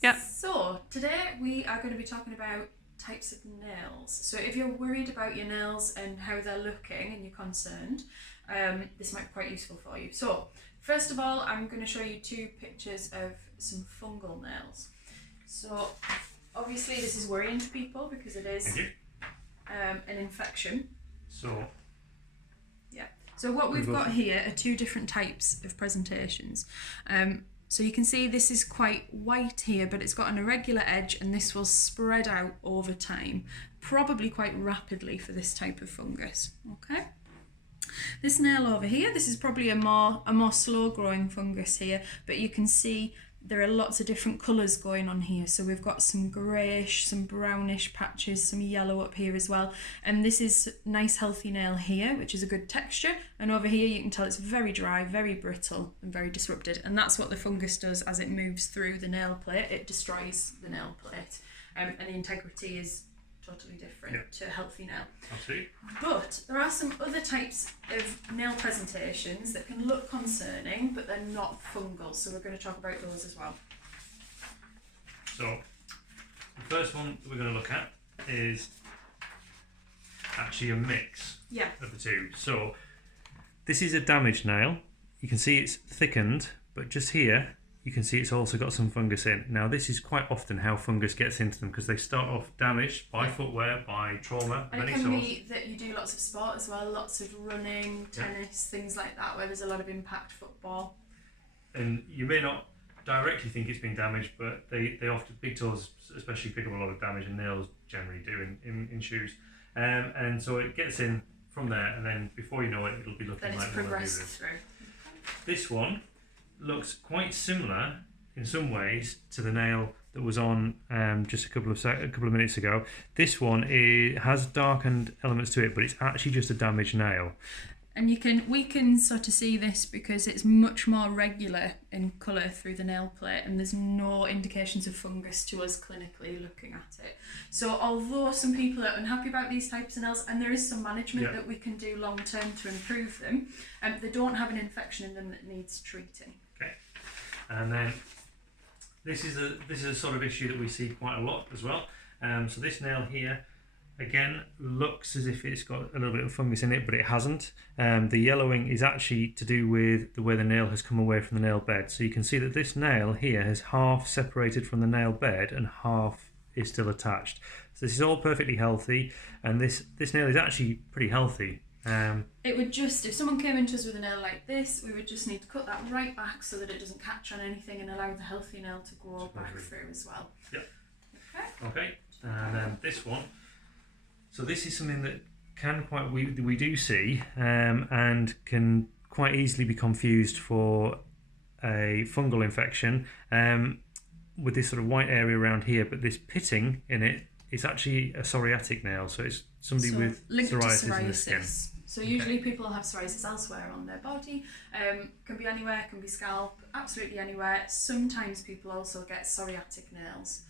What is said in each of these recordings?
Yeah. So today we are going to be talking about types of nails. So if you're worried about your nails and how they're looking and you're concerned, this might be quite useful for you. So first of all, I'm going to show you two pictures of some fungal nails. So obviously this is worrying to people because it is an infection. So what we've got here are two different types of presentations. So you can see this is quite white here, but it's got an irregular edge and this will spread out over time, probably quite rapidly for this type of fungus. Okay. This nail over here, this is probably a more slow growing fungus here, but you can see there are lots of different colours going on here. So we've got some greyish, some brownish patches, some yellow up here as well. And this is nice healthy nail here, which is a good texture. And over here you can tell it's very dry, very brittle and very disrupted. And that's what the fungus does as it moves through the nail plate. It destroys the nail plate. And the integrity is totally different to a healthy nail. Absolutely. But there are some other types of nail presentations that can look concerning, but they're not fungal. So we're going to talk about those as well. So the first one that we're going to look at is actually a mix of the two. So this is a damaged nail. You can see it's thickened, but just here you can see it's also got some fungus in. Now this is quite often how fungus gets into them because they start off damaged by footwear, by trauma. And it can be that you do lots of sport as well, lots of running, tennis, things like that, where there's a lot of impact, football. And you may not directly think it's been damaged, but they often, big toes especially, pick up a lot of damage, and nails generally do in shoes. And so it gets in from there, and then before you know it, it'll be looking like progressed through. This one looks quite similar in some ways to the nail that was on just a couple of minutes ago. This one has darkened elements to it, but it's actually just a damaged nail. And we can sort of see this because it's much more regular in colour through the nail plate, and there's no indications of fungus to us clinically looking at it. So although some people are unhappy about these types of nails, and there is some management that we can do long term to improve them, they don't have an infection in them that needs treating. Okay, and then this is a sort of issue that we see quite a lot as well. So this nail here, again, looks as if it's got a little bit of fungus in it, but it hasn't. The yellowing is actually to do with the way the nail has come away from the nail bed. So you can see that this nail here has half separated from the nail bed and half is still attached. So this is all perfectly healthy, and this nail is actually pretty healthy. It would just, if someone came into us with a nail like this, we would just need to cut that right back so that it doesn't catch on anything and allow the healthy nail to grow back through as well. Yep. Okay, and then this one. So this is something that we do see and can quite easily be confused for a fungal infection with this sort of white area around here, but this pitting in it is actually a psoriatic nail, so it's somebody with psoriasis in the skin. So usually people have psoriasis elsewhere on their body, can be anywhere, can be scalp, absolutely anywhere. Sometimes people also get psoriatic nails,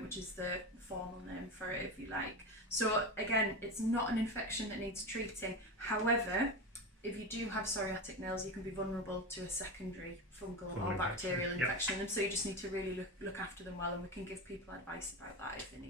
which is the formal name for it if you like. So again, it's not an infection that needs treating. However, if you do have psoriatic nails, you can be vulnerable to a secondary fungal or bacterial infection in them. So you just need to really look after them well, and we can give people advice about that if they need.